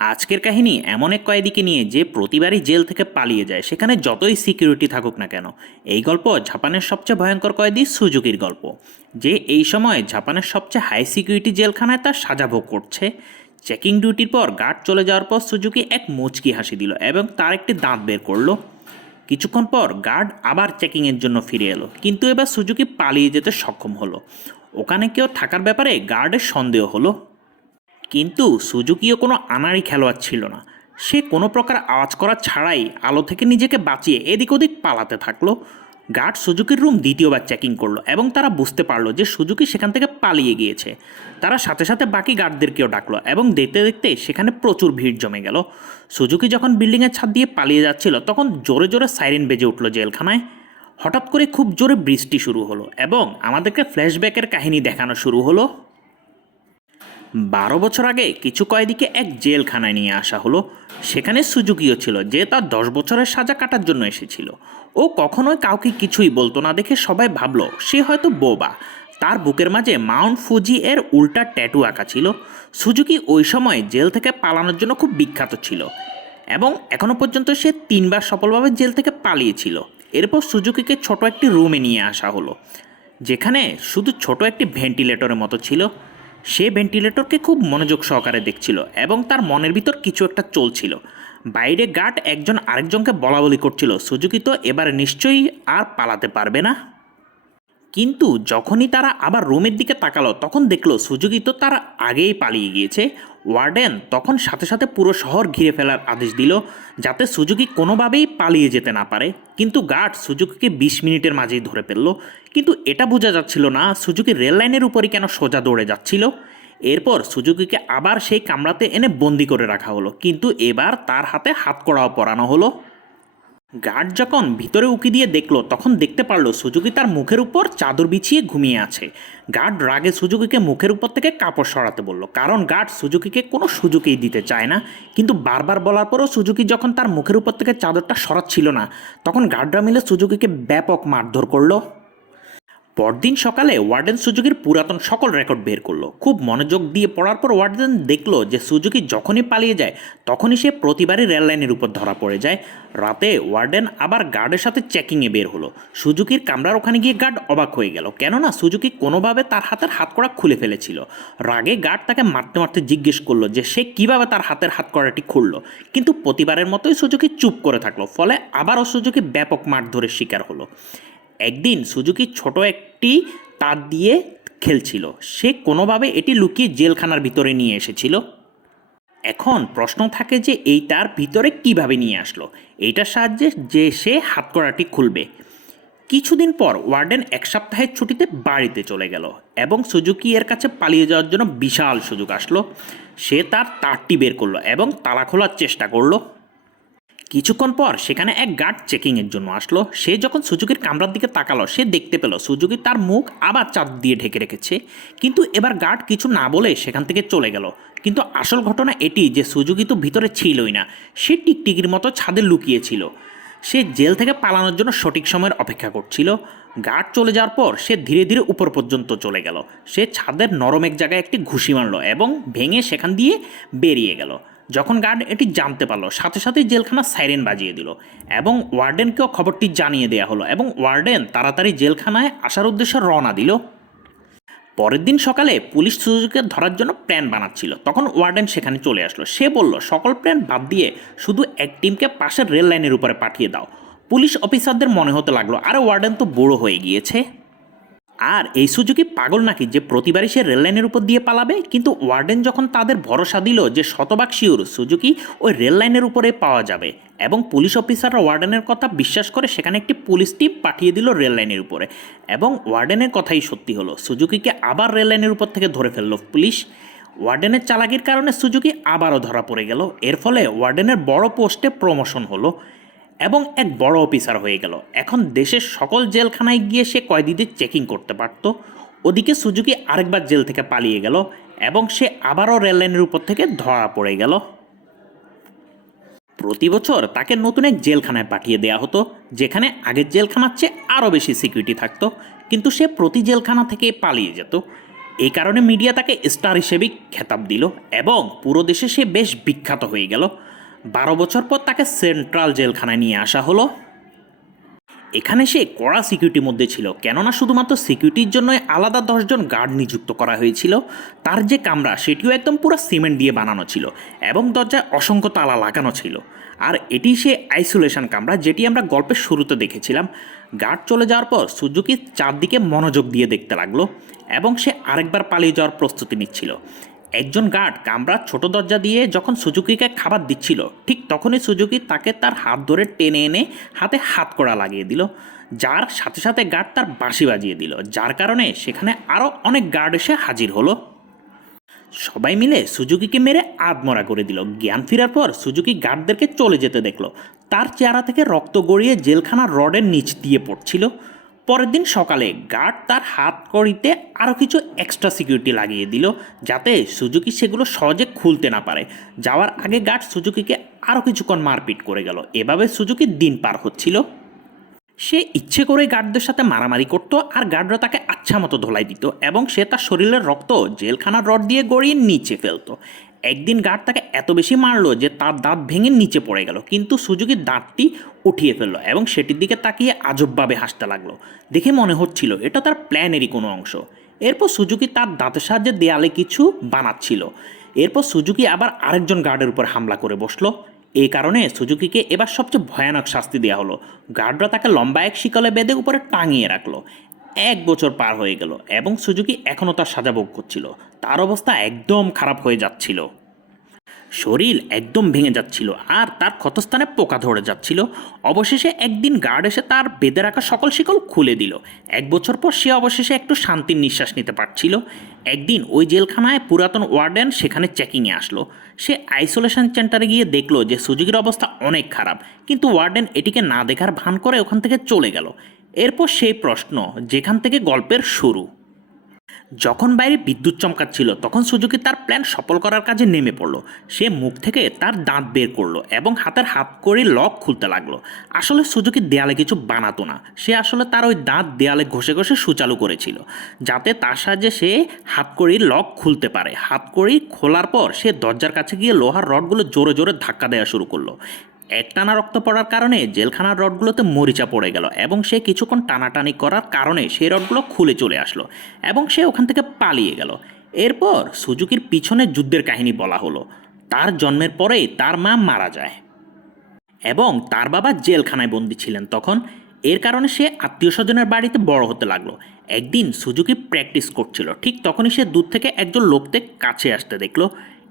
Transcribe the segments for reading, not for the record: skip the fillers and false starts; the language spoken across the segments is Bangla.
আজকের কাহিনী এমন এক কয়েদিকে নিয়ে যে প্রতিবারই জেল থেকে পালিয়ে যায়, সেখানে যতই সিকিউরিটি থাকুক না কেন। এই গল্প জাপানের সবচেয়ে ভয়ঙ্কর কয়েদি সুজুকির গল্প, যে এই সময় জাপানের সবচেয়ে হাই সিকিউরিটি জেলখানায় তার সাজা ভোগ করছে। চেকিং ডিউটির পর গার্ড চলে যাওয়ার পর সুজুকি এক মুচকি হাসি দিল এবং তার একটি দাঁত বের করলো। কিছুক্ষণ পর গার্ড আবার চেকিংয়ের জন্য ফিরে এলো, কিন্তু এবার সুজুকি পালিয়ে যেতে সক্ষম হলো। ওখানে কেউ থাকার ব্যাপারে গার্ডের সন্দেহ হলো, কিন্তু সুজুকিও কোনো আনাড়ি খেলোয়াড় ছিল না। সে কোনো প্রকার আওয়াজ করা ছাড়াই আলো থেকে নিজেকে বাঁচিয়ে এদিক ওদিক পালাতে থাকলো। গার্ড সুজুকির রুম দ্বিতীয়বার চেকিং করলো এবং তারা বুঝতে পারলো যে সুজুকি সেখান থেকে পালিয়ে গিয়েছে। তারা সাথে সাথে বাকি গার্ডদেরকেও ডাকলো এবং দেখতে দেখতে সেখানে প্রচুর ভিড় জমে গেল। সুজুকি যখন বিল্ডিংয়ের ছাদ দিয়ে পালিয়ে যাচ্ছিল, তখন জোরে জোরে সাইরেন বেজে উঠল জেলখানায়। হঠাৎ করে খুব জোরে বৃষ্টি শুরু হলো এবং আমাদেরকে ফ্ল্যাশব্যাকের কাহিনী দেখানো শুরু হলো। 12 বছর আগে কিছু কয়েদিকে এক জেলখানায় নিয়ে আসা হলো। সেখানে সুজুকিও ছিল, যে তার 10 বছরের সাজা কাটার জন্য এসেছিল। ও কখনোই কাউকে কিছুই বলতো না দেখে সবাই ভাবলো সে হয়তো বোবা। তার বুকের মাঝে মাউন্ট ফুজি এর উল্টা ট্যাটু আঁকা ছিল। সুজুকি ওই সময় জেল থেকে পালানোর জন্য খুব বিখ্যাত ছিল এবং এখনও পর্যন্ত সে 3বার সফলভাবে জেল থেকে পালিয়েছিল। এরপর সুজুকিকে ছোট একটি রুমে নিয়ে আসা হলো, যেখানে শুধু ছোট একটি ভেন্টিলেটরের মতো ছিল। সে ভেন্টিলেটরকে খুব মনোযোগ সহকারে দেখছিল এবং তার মনের ভিতর কিছু একটা চলছিল। বাইরে গার্ড একজন আরেকজনকে বলাবলি করছিল, সুজুকি তো এবারে নিশ্চয়ই আর পালাতে পারবে না। কিন্তু যখনই তারা আবার রুমের দিকে তাকালো, তখন দেখলো সুজুকি তো তার আগেই পালিয়ে গিয়েছে। ওয়ার্ডেন তখন সাথে সাথে পুরো শহর ঘিরে ফেলার আদেশ দিল, যাতে সুজুকি কোনোভাবেই পালিয়ে যেতে না পারে। কিন্তু গার্ড সুজুকিকে 20 মিনিটের মাঝেই ধরে ফেলল। কিন্তু এটা বোঝা যাচ্ছিল না সুজুকি রেল লাইনের উপরই কেন সোজা দৌড়ে যাচ্ছিল। এরপর সুজুকিকে আবার সেই কামরাতে এনে বন্দি করে রাখা হলো, কিন্তু এবার তার হাতে হাতকড়াও পরানো হলো। গার্ড যখন ভিতরে উকি দিয়ে দেখলো, তখন দেখতে পারলো সুজুকি তার মুখের উপর চাদর বিছিয়ে ঘুমিয়ে আছে। গার্ড রাগে সুজুকিকে মুখের উপর থেকে কাপড় সরাতে বলল, কারণ গার্ড সুজুকিকে কোনো সুযোগই দিতে চায় না। কিন্তু বারবার বলার পরও সুজুকি যখন তার মুখের উপর থেকে চাদরটা সরাচ্ছিল না, তখন গার্ডরা মিলে সুজুকিকে ব্যাপক মারধর করলো। পরদিন সকালে ওয়ার্ডেন সুজুকির পুরাতন সকল রেকর্ড বের করলো। খুব মনোযোগ দিয়ে পড়ার পর ওয়ার্ডেন দেখলো যে সুজুকি যখনই পালিয়ে যায়, তখনই সে প্রতিবারই রেল লাইনের উপর ধরা পড়ে যায়। রাতে ওয়ার্ডেন আবার গার্ডের সাথে চেকিংয়ে বের হলো। সুজুকির কামরার ওখানে গিয়ে গার্ড অবাক হয়ে গেল, কেননা সুজুকি কোনোভাবে তার হাতের হাতকড়া খুলে ফেলেছিল। রাগে গার্ড তাকে মারতে মারতে জিজ্ঞেস করলো যে সে কিভাবে তার হাতের হাতকড়াটি খুললো, কিন্তু প্রতিবারের মতোই সুজুকি চুপ করে থাকলো। ফলে আবারও সুজুকি ব্যাপক মারধরের শিকার হলো। একদিন সুজুকি ছোট একটি তার দিয়ে খেলছিল। সে কোনোভাবে এটি লুকিয়ে জেলখানার ভিতরে নিয়ে এসেছিল। এখন প্রশ্ন থাকে যে এই তার ভিতরে কিভাবে নিয়ে আসলো। এইটার সাহায্যে যে সে হাতকড়াটি খুলবে। কিছুদিন পর ওয়ার্ডেন 1 সপ্তাহের ছুটিতে বাড়িতে চলে গেল এবং সুজুকি এর কাছে পালিয়ে যাওয়ার জন্য বিশাল সুযোগ আসলো। সে তার তারটি বের করলো এবং তালা খোলার চেষ্টা করলো। কিছুক্ষণ পর সেখানে এক গার্ড চেকিংয়ের জন্য আসলো। সে যখন সুজুকির কামরার দিকে তাকালো, সে দেখতে পেল সুজুকি তার মুখ আবার চাদর দিয়ে ঢেকে রেখেছে। কিন্তু এবার গার্ড কিছু না বলে সেখান থেকে চলে গেল। কিন্তু আসল ঘটনা এটি যে সুজুকি তো ভিতরে ছিলই না, সে টিকটিকির মতো ছাদে লুকিয়েছিল। সে জেল থেকে পালানোর জন্য সঠিক সময়ের অপেক্ষা করছিল। গার্ড চলে যাওয়ার পর সে ধীরে ধীরে উপর পর্যন্ত চলে গেল। সে ছাদের নরম এক জায়গায় একটি ঘুষি মারল এবং ভেঙে সেখান দিয়ে বেরিয়ে গেল। যখন গার্ড এটি জানতে পারলো, সাথে সাথেই জেলখানার সাইরেন বাজিয়ে দিল এবং ওয়ার্ডেনকেও খবরটি জানিয়ে দেওয়া হলো এবং ওয়ার্ডেন তাড়াতাড়ি জেলখানায় আসার উদ্দেশ্যে রওনা দিল। পরের দিন সকালে পুলিশ সুজুকিকে ধরার জন্য প্ল্যান বানাচ্ছিল, তখন ওয়ার্ডেন সেখানে চলে আসলো। সে বলল সকল প্ল্যান বাদ দিয়ে শুধু এক টিমকে পাশের রেল লাইনের উপরে পাঠিয়ে দাও। পুলিশ অফিসারদের মনে হতে লাগলো আরে ওয়ার্ডেন তো বুড়ো হয়ে গিয়েছে, আর এই সুজুকি পাগল নাকি যে প্রতিবারই সে রেললাইনের উপর দিয়ে পালাবে। কিন্তু ওয়ার্ডেন যখন তাদের ভরসা দিল যে শতভাগ শিওর সুজুকি ওই রেল লাইনের উপরে পাওয়া যাবে, এবং পুলিশ অফিসাররা ওয়ার্ডেনের কথা বিশ্বাস করে সেখানে একটি পুলিশ টিম পাঠিয়ে দিল রেল লাইনের উপরে, এবং ওয়ার্ডেনের কথাই সত্যি হলো। সুজুকিকে আবার রেল লাইনের উপর থেকে ধরে ফেললো পুলিশ। ওয়ার্ডেনের চালাকির কারণে সুজুকি আবারও ধরা পড়ে গেল। এর ফলে ওয়ার্ডেনের বড় পোস্টে প্রমোশন হলো এবং এক বড় অফিসার হয়ে গেল। এখন দেশের সকল জেলখানায় গিয়ে সে কয়েদিদের চেকিং করতে পারত। ওদিকে সুজুকি আরেকবার জেল থেকে পালিয়ে গেল এবং সে আবারও রেললাইনের উপর থেকে ধরা পড়ে গেল। প্রতি বছর তাকে নতুন এক জেলখানায় পাঠিয়ে দেওয়া হতো, যেখানে আগের জেলখানার চেয়ে আরও বেশি সিকিউরিটি থাকতো। কিন্তু সে প্রতি জেলখানা থেকে পালিয়ে যেত। এই কারণে মিডিয়া তাকে স্টার হিসেবে খেতাব দিল এবং পুরো দেশে সে বেশ বিখ্যাত হয়ে গেল। 12 বছর পর তাকে সেন্ট্রাল জেলখানায় নিয়ে আসা হলো। এখানে সে কড়া সিকিউরিটির মধ্যে ছিল, কেননা শুধুমাত্র সিকিউরিটির জন্যই আলাদা 10 জন গার্ড নিযুক্ত করা হয়েছিল। তার যে কামরা সেটিও একদম পুরো সিমেন্ট দিয়ে বানানো ছিল এবং দরজায় অসংখ্য তালা লাগানো ছিল। আর এটি সে আইসোলেশন কামরা, যেটি আমরা গল্পের শুরুতে দেখেছিলাম। গার্ড চলে যাওয়ার পর সুজুকি চারদিকে মনোযোগ দিয়ে দেখতে লাগলো এবং সে আরেকবার পালিয়ে যাওয়ার প্রস্তুতি নিচ্ছিল। একজন গার্ড কামরার ছোট দরজা দিয়ে যখন সুজুকিকে খাবার দিচ্ছিল, ঠিক তখনই সুজুকি তাকে তার হাত ধরে টেনে এনে হাতে হাতকড়া লাগিয়ে দিল, যার সাথে সাথে গার্ড তার বাঁশি বাজিয়ে দিল, যার কারণে সেখানে আরও অনেক গার্ড এসে হাজির হলো। সবাই মিলে সুজুকিকে মেরে আধমরা করে দিল। জ্ঞান ফেরার পর সুজুকি গার্ডদেরকে চলে যেতে দেখলো। তার চেহারা থেকে রক্ত গড়িয়ে জেলখানার রডের নিচ দিয়ে পড়ছিল। পরের দিন সকালে গার্ড তার হাত কড়িতে আরও কিছু এক্সট্রা সিকিউরিটি লাগিয়ে দিল, যাতে সুজুকি সেগুলো সহজে খুলতে না পারে। যাওয়ার আগে গার্ড সুজুকিকে আরও কিছুক্ষণ মারপিট করে গেল। এভাবে সুজুকির দিন পার হচ্ছিল। সে ইচ্ছে করে গার্ডদের সাথে মারামারি করতো আর গার্ডরা তাকে আচ্ছা মতো ধোলাই দিত এবং সে তার শরীরের রক্ত জেলখানার রড দিয়ে গড়িয়ে নিচে ফেলতো। একদিন গার্ড তাকে এত বেশি মারলো যে তার দাঁত ভেঙে নিচে পড়ে গেল, কিন্তু সুজুকির দাঁতটি উঠিয়ে ফেললো এবং সেটির দিকে তাকিয়ে আজবভাবে হাসতে লাগলো। দেখে মনে হচ্ছিল এটা তার প্ল্যানেরই কোনো অংশ। এরপর সুজুকি তার দাঁতের সাহায্যে দেয়ালে কিছু বানাচ্ছিল। এরপর সুজুকি আবার আরেকজন গার্ডের উপর হামলা করে বসলো। এই কারণে সুজুকিকে এবার সবচেয়ে ভয়ানক শাস্তি দেওয়া হলো। গার্ডরা তাকে লম্বা এক শিকলে বেঁধে উপরে টাঙিয়ে রাখলো। 1 বছর পার হয়ে গেল এবং সুজুকি এখনও তার সাজা ভোগ করছিল। তার অবস্থা একদম খারাপ হয়ে যাচ্ছিল। শরীর একদম ভেঙে যাচ্ছিল আর তার ক্ষতস্থানে পোকা ধরে যাচ্ছিল। অবশেষে একদিন গার্ড এসে তার বেঁধে রাখা সকল শিকল খুলে দিল। 1 বছর পর সে অবশেষে একটু শান্তির নিঃশ্বাস নিতে পারছিল। একদিন ওই জেলখানায় পুরাতন ওয়ার্ডেন সেখানে চেকিংয়ে আসলো। সে আইসোলেশন সেন্টারে গিয়ে দেখলো যে সুজুকির অবস্থা অনেক খারাপ, কিন্তু ওয়ার্ডেন এটিকে না দেখার ভান করে ওখান থেকে চলে গেল। এরপর সেই প্রশ্ন যেখান থেকে গল্পের শুরু। যখন বাইরে বিদ্যুৎ চমকাচ্ছিল তখন সুজুকি তার প্ল্যান সফল করার কাজে নেমে পড়ল। সে মুখ থেকে তার দাঁত বের করলো এবং হাতের হাত করে লক খুলতে লাগলো। আসলে সুজুকি দেয়ালে কিছু বানাতো না, সে আসলে তার ওই দাঁত দেয়ালে ঘষে ঘষে সুচালু করেছিল, যাতে তার সাহায্যে সে হাতকড়ির লক খুলতে পারে। হাতকড়ি খোলার পর সে দরজার কাছে গিয়ে লোহার রডগুলো জোরে জোরে ধাক্কা দেওয়া শুরু করলো। একটানা রক্ত পড়ার কারণে জেলখানার রডগুলোতে মরিচা পড়ে গেল এবং সে কিছুক্ষণ টানাটানি করার কারণে সেই রডগুলো খুলে চলে আসলো এবং সে ওখান থেকে পালিয়ে গেল। এরপর সুজুকির পিছনে যুদ্ধের কাহিনী বলা হলো। তার জন্মের পরেই তার মা মারা যায় এবং তার বাবা জেলখানায় বন্দী ছিলেন তখন। এর কারণে সে আত্মীয় স্বজনের বাড়িতে বড় হতে লাগলো। একদিন সুজুকি প্র্যাকটিস করছিল, ঠিক তখনই সে দূর থেকে একজন লোককে কাছে আসতে দেখলো।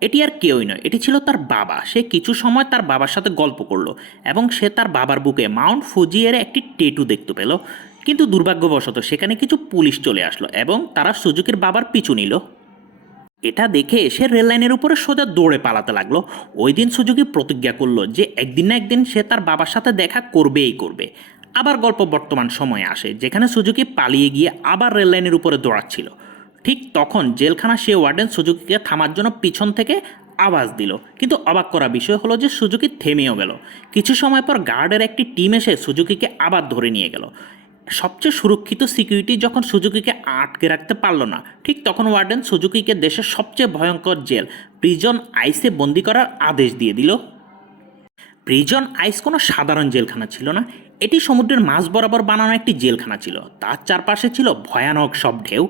এটি আর কেউই নয়, এটি ছিল তার বাবা। সে কিছু সময় তার বাবার সাথে গল্প করলো এবং সে তার বাবার বুকে মাউন্ট ফুজি এর একটি ট্যাটু দেখতে পেল। কিন্তু দুর্ভাগ্যবশত সেখানে কিছু পুলিশ চলে আসলো এবং তারা সুজুকির বাবার পিছু নিল। এটা দেখে সে রেললাইনের উপরে সোজা দৌড়ে পালাতে লাগলো। ওই দিন সুজুকি প্রতিজ্ঞা করলো যে একদিন না একদিন সে তার বাবার সাথে দেখা করবেই করবে। আবার গল্প বর্তমান সময়ে আসে, যেখানে সুজুকি পালিয়ে গিয়ে আবার রেললাইনের উপরে দৌড়াচ্ছিল। ঠিক তখন জেলখানা সে ওয়ার্ডেন সুজুকিকে থামার জন্য পিছন থেকে আওয়াজ দিল, কিন্তু অবাক করা বিষয় হলো যে সুজুকি থেমেও গেল। কিছু সময় পর গার্ডের একটি টিম এসে সুজুকিকে আবার ধরে নিয়ে গেল। সবচেয়ে সুরক্ষিত সিকিউরিটি যখন সুজুকিকে আটকে রাখতে পারল না, ঠিক তখন ওয়ার্ডেন সুজুকিকে দেশের সবচেয়ে ভয়ঙ্কর জেল প্রিজন আইসে বন্দি করার আদেশ দিয়ে দিল। প্রিজন আইস কোনো সাধারণ জেলখানা ছিল না, এটি সমুদ্রের মাঝ বরাবর বানানো একটি জেলখানা ছিল। তার চারপাশে ছিল ভয়ানক সব ঢেউ।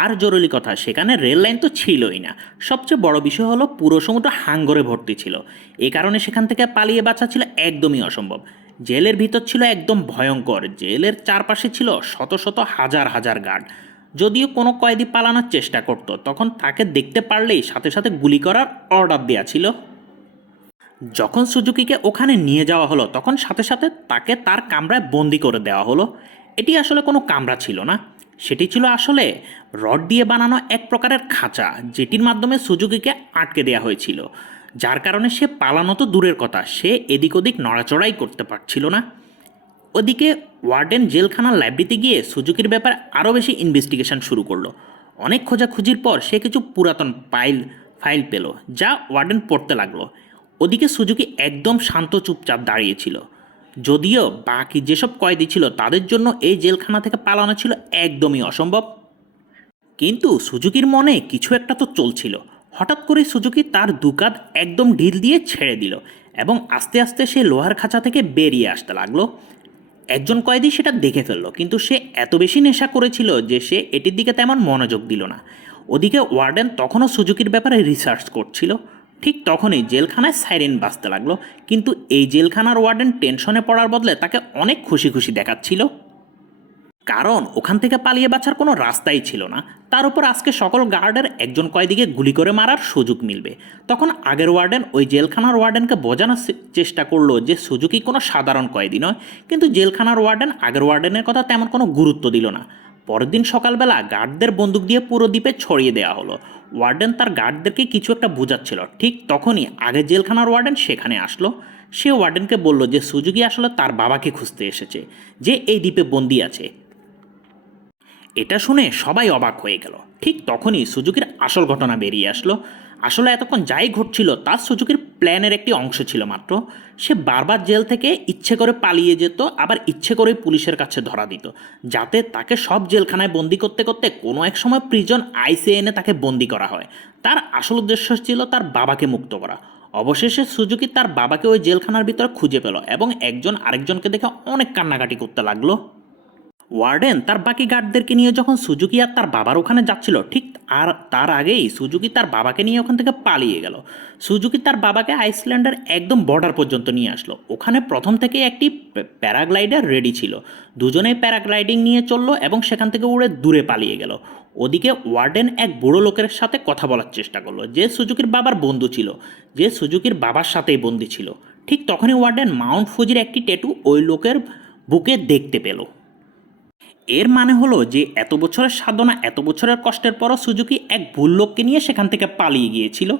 আর জরুরি কথা, সেখানে রেল লাইন তো ছিলই না। সবচেয়ে বড় বিষয় হলো পুরো সমুদ্র হাঙ্গরে ভর্তি ছিল। এ কারণে সেখান থেকে পালিয়ে বাঁচা ছিল একদমই অসম্ভব। জেলের ভিতর ছিল একদম ভয়ঙ্কর। জেলের চারপাশে ছিল শত শত হাজার হাজার গার্ড। যদিও কোনো কয়েদি পালানোর চেষ্টা করত, তখন তাকে দেখতে পারলেই সাথে সাথে গুলি করার অর্ডার দেওয়া ছিল। যখন সুজুকিকে ওখানে নিয়ে যাওয়া হলো তখন সাথে সাথে তাকে তার কামরায় বন্দি করে দেওয়া হলো। এটি আসলে কোনো কামরা ছিল না, সেটি ছিল আসলে রড দিয়ে বানানো এক প্রকারের খাঁচা, যেটির মাধ্যমে সুজুকিকে আটকে দেওয়া হয়েছিল। যার কারণে সে পালানো তো দূরের কথা, সে এদিক ওদিক নড়াচড়াই করতে পারছিল না। ওদিকে ওয়ার্ডেন জেলখানার লাইব্রেরিতে গিয়ে সুজুকির ব্যাপারে আরও বেশি ইনভেস্টিগেশন শুরু করলো। অনেক খোঁজাখুঁজির পর সে কিছু পুরাতন ফাইল পেল, যা ওয়ার্ডেন পড়তে লাগলো। ওদিকে সুজুকি একদম শান্ত চুপচাপ দাঁড়িয়েছিল। যদিও বাকি যেসব কয়েদি ছিল তাদের জন্য এই জেলখানা থেকে পালানো ছিল একদমই অসম্ভব। কিন্তু সুজুকির মনে কিছু একটা তো চলছিল। হঠাৎ করে সুজুকি তার দুকাত একদম ঢিল দিয়ে ছেড়ে দিল এবং আস্তে আস্তে সে লোহার খাঁচা থেকে বেরিয়ে আসতে লাগলো। একজন কয়েদি সেটা দেখে ফেললো, কিন্তু সে এত বেশি নেশা করেছিল যে সে এটির দিকে তেমন মনোযোগ দিল না। ওদিকে ওয়ার্ডেন তখনও সুজুকির ব্যাপারে রিসার্চ করছিল। ঠিক তখনই জেলখানায় সাইরেন বাজতে লাগলো, কিন্তু এই জেলখানার ওয়ার্ডেন টেনশনে পড়ার বদলে তাকে অনেক খুশি খুশি দেখাচ্ছিল, কারণ ওখান থেকে পালিয়ে বাঁচার কোনো রাস্তাই ছিল না। তার উপর আজকে সকল গার্ডের একজন কয়েদিকে গুলি করে মারার সুযোগ মিলবে। তখন আগের ওয়ার্ডেন ওই জেলখানার ওয়ার্ডেনকে বোঝানোর চেষ্টা করলো যে সুজুকি কোনো সাধারণ কয়েদি নয়, কিন্তু জেলখানার ওয়ার্ডেন আগের ওয়ার্ডেনের কথা তেমন কোনো গুরুত্ব দিল না। পরের দিন সকালবেলা গার্ডদের বন্দুক দিয়ে পুরো দ্বীপে ছড়িয়ে দেওয়া হলো। ওয়ার্ডেন তার গার্ডদেরকে কিছু একটা বোঝাচ্ছিল। ঠিক তখনই আগের জেলখানার ওয়ার্ডেন সেখানে আসলো। সে ওয়ার্ডেনকে বলল যে সুজুকি আসলে তার বাবাকে খুঁজতে এসেছে, যে এই দ্বীপে বন্দি আছে। এটা শুনে সবাই অবাক হয়ে গেল। ঠিক তখনই সুজুকির আসল ঘটনা বেরিয়ে আসলো। আসলে এতক্ষণ যাই ঘটছিল তা সুজুকির প্ল্যানের একটি অংশ ছিল মাত্র। সে বারবার জেল থেকে ইচ্ছে করে পালিয়ে যেত, আবার ইচ্ছে করে পুলিশের কাছে ধরা দিত, যাতে তাকে সব জেলখানায় বন্দি করতে করতে কোনো এক সময় প্রিজন আইসে এনে তাকে বন্দি করা হয়। তার আসল উদ্দেশ্য ছিল তার বাবাকে মুক্ত করা। অবশেষে সুজুকি তার বাবাকে ওই জেলখানার ভিতরে খুঁজে পেল এবং একজন আরেকজনকে দেখে অনেক কান্নাকাটি করতে লাগলো। ওয়ার্ডেন তার বাকি গার্ডদেরকে নিয়ে যখন সুজুকি আর তার বাবার ওখানে যাচ্ছিল, ঠিক আর তার আগেই সুজুকি তার বাবাকে নিয়ে ওখান থেকে পালিয়ে গেল। সুজুকি তার বাবাকে আইসল্যান্ডের একদম বর্ডার পর্যন্ত নিয়ে আসলো। ওখানে প্রথম থেকে একটি প্যারাগ্লাইডার রেডি ছিল। দুজনেই প্যারাগ্লাইডিং নিয়ে চললো এবং সেখান থেকে উড়ে দূরে পালিয়ে গেল। ওদিকে ওয়ার্ডেন এক বুড়ো লোকের সাথে কথা বলার চেষ্টা করলো, যে সুজুকির বাবার বন্ধু ছিল, যে সুজুকির বাবার সাথেই বন্দী ছিল। ঠিক তখনই ওয়ার্ডেন মাউন্ট ফুজির একটি ট্যাটু ওই লোকের বুকে দেখতে পেল। এর মানে হলো যে এত বছরের সাধনা, এত বছরের কষ্টের পরও সুজুকি এক ভুল লোককে নিয়ে সেখান থেকে পালিয়ে গিয়েছিল